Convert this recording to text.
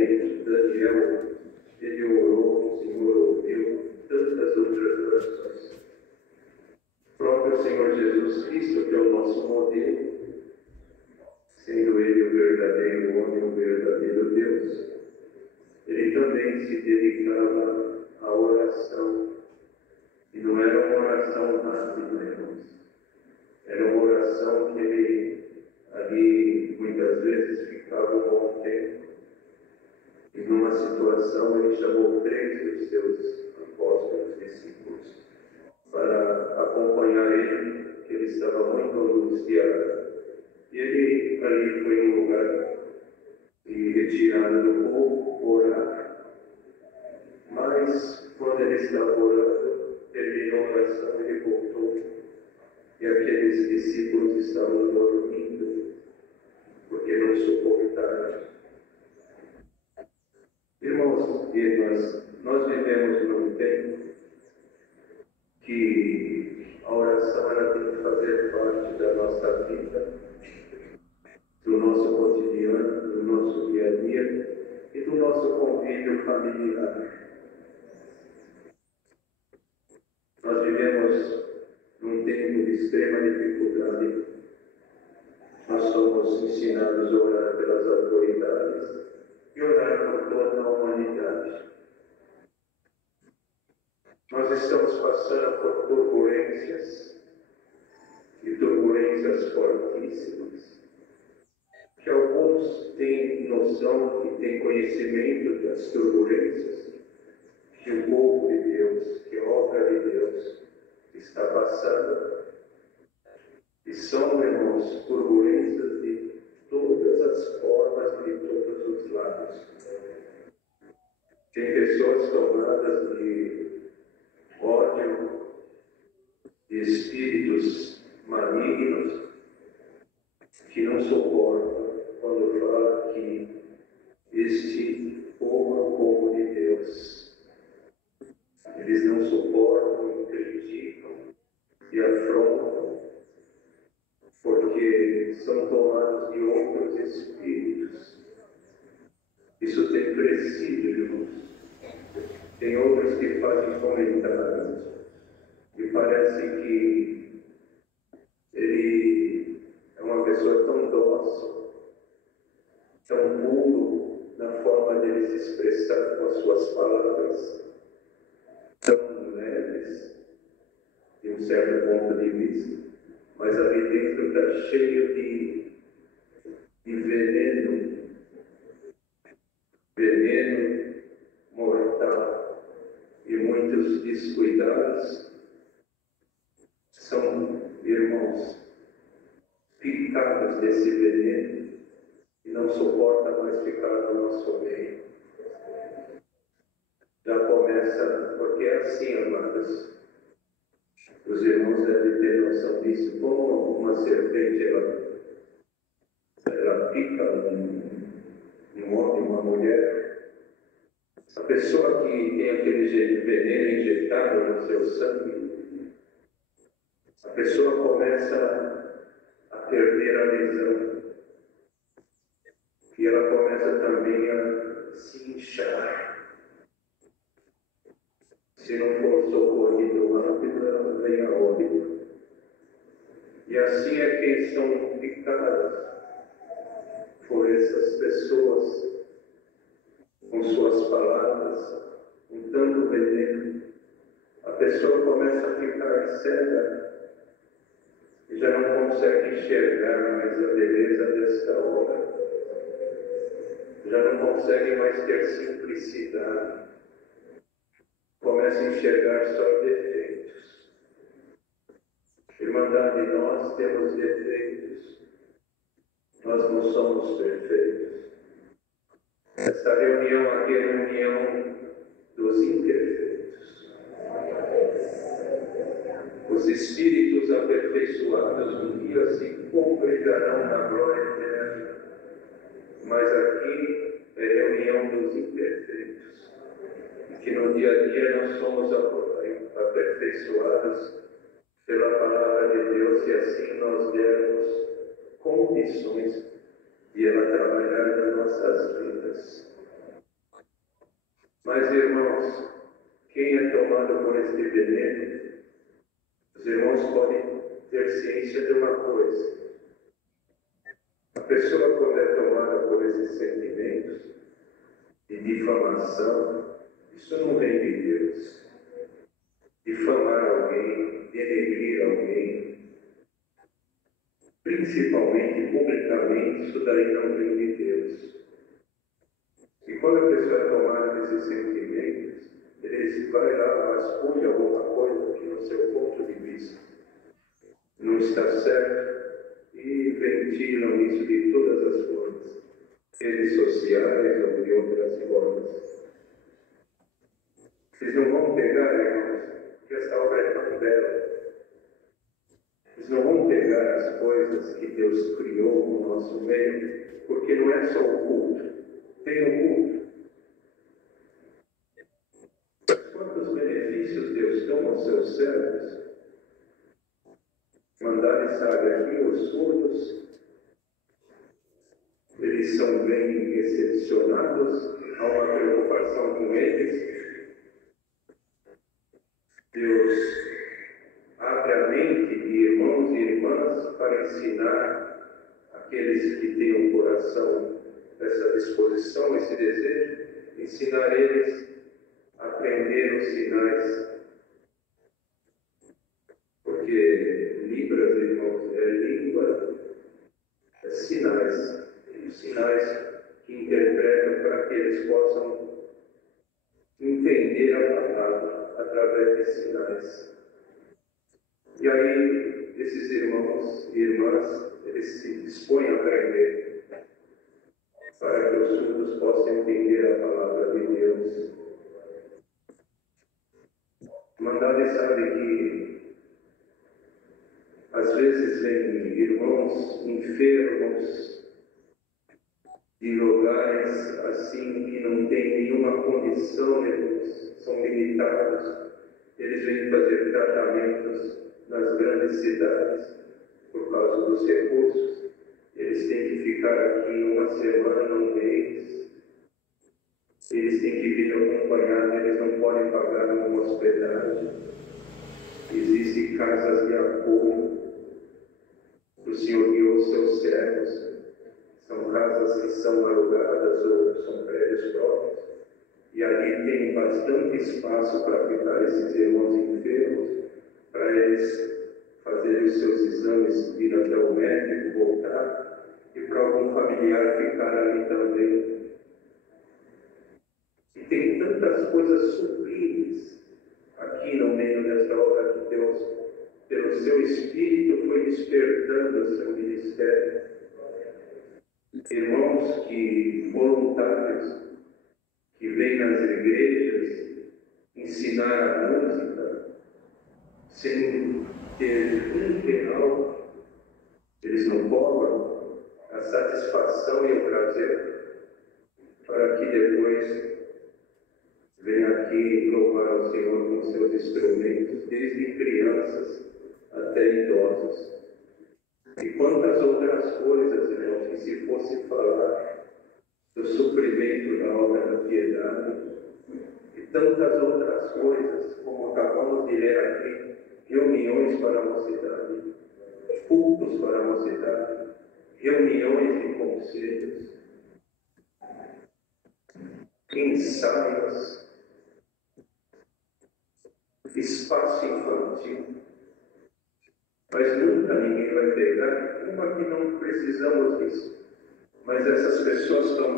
momento, Daniel, ele orou, o Senhor ouviu tantas outras orações. O próprio Senhor Jesus Cristo, que é o nosso modelo, sendo Ele o verdadeiro homem, o verdadeiro Deus, Ele também se dedicava à oração. E não era uma oração rápida, irmãos. Era uma oração que Ele, ali, muitas vezes, ficava um bom tempo. E numa situação, Ele chamou 3 dos seus apóstolos, discípulos, para acompanhar Ele, que Ele estava muito angustiado. E Ele ali foi um lugar e retirado do povo, orar. Mas, quando Ele estava orando, terminou a oração, Ele voltou. E aqueles discípulos estavam dormindo, porque não suportaram. Irmãos e irmãs, nós vivemos num tempo que a oração ela tem que fazer parte da nossa vida, do nosso cotidiano, do nosso dia a dia e do nosso convívio familiar. Nós vivemos num tempo de extrema dificuldade. Nós somos ensinados a orar pelas autoridades e orar por toda a humanidade. Nós estamos passando por turbulências, e turbulências fortíssimas, que alguns têm noção e têm conhecimento das turbulências que o povo de Deus, que a obra de Deus está passando. E são, irmãos, turbulências de todas as formas, de todos os lados. Tem pessoas tomadas de ódio, de espíritos malignos, que não suportam quando fala que este povo é o povo de Deus. Eles não suportam, criticam e afrontam, porque são tomados de outros espíritos. Isso tem crescido, irmãos. Tem outros que fazem comentários e parece que ele é uma pessoa tão dócil, tão puro na forma dele se expressar com as suas palavras, tão leves, de um certo ponto de vista, mas ali dentro está cheio de veneno mortal, e muitos descuidados são, irmãos, picados desse veneno e não suportam mais ficar no nosso meio. Já começa, porque é assim, amados, os irmãos devem ter noção disso, como uma serpente, ela pica um homem, uma mulher. A pessoa que tem aquele veneno injetado no seu sangue, a pessoa começa a perder a visão. E ela começa também a se inchar. Se não for socorrido rápido, ela vem a óbito. E assim é que são picadas por essas pessoas, com suas palavras, com tanto veneno. A pessoa começa a ficar cega e já não consegue enxergar mais a beleza desta obra. Já não consegue mais ter simplicidade. Começa a enxergar só defeitos. Irmandade, nós temos defeitos. Nós não somos perfeitos. Esta reunião aqui é a reunião dos imperfeitos. Os espíritos aperfeiçoados um dia se congregarão na glória eterna. Mas aqui é a reunião dos imperfeitos. Que no dia a dia nós somos aperfeiçoados pela palavra de Deus, e assim nós dermos condições de ela trabalhar nas nossas vidas. Mas, irmãos, quem é tomado por este veneno, os irmãos podem ter ciência de uma coisa. A pessoa, quando é tomada por esses sentimentos de difamação, isso não vem de Deus. Difamar alguém, denegrir alguém, principalmente, publicamente, isso daí não vem de Deus. E quando a pessoa é tomada desses sentimentos, ele vai lá, vasculha alguma coisa que, no seu ponto de vista, não está certo e ventilam isso de todas as formas, redes sociais ou de outras formas. Vocês não vão pegar, irmãos, porque essa obra é tão bela. Vocês não vão pegar as coisas que Deus criou no nosso meio, porque não é só o culto. Tem o culto. Quantos benefícios Deus dá aos seus servos? Mandar sabe aqui os surdos, eles são bem recepcionados, há uma preocupação com eles. Deus abre a mente de irmãos e irmãs para ensinar aqueles que têm o coração, essa disposição, esse desejo, ensinar eles a aprender os sinais. Porque Libras, irmãos, é língua, é sinais. Os sinais que interpretam para que eles possam entender a palavra através de sinais. E aí, esses irmãos e irmãs, eles se dispõem a aprender para que os surdos possam entender a palavra de Deus. Mandade sabe que às vezes vem irmãos enfermos de lugares assim que não tem nenhuma condição, eles são limitados. Eles vêm fazer tratamentos nas grandes cidades por causa dos recursos. Eles têm que ficar aqui uma semana, um mês. Eles têm que vir acompanhados, eles não podem pagar uma hospedagem. Existem casas de apoio. O Senhor guiou os seus servos. São casas que são alugadas ou são prédios próprios. E ali tem bastante espaço para ficar esses irmãos enfermos, para eles fazerem os seus exames, ir até o médico, voltar, e para algum familiar ficar ali também. E tem tantas coisas sublimes aqui no meio desta obra que Deus, pelo seu Espírito, foi despertando o seu ministério. Irmãos voluntários, que vêm nas igrejas ensinar a música, sem ter um real, eles não cobram a satisfação e o prazer, para que depois venha aqui louvar ao Senhor com seus instrumentos, desde crianças até idosos. E quantas outras coisas, irmãos, que se fosse falar do suprimento da obra da piedade, e tantas outras coisas, como acabamos de ler aqui, reuniões para a mocidade, cultos para a mocidade, reuniões de conselhos, ensaios, espaço infantil. Mas nunca ninguém vai pegar uma que não precisamos disso. Mas essas pessoas estão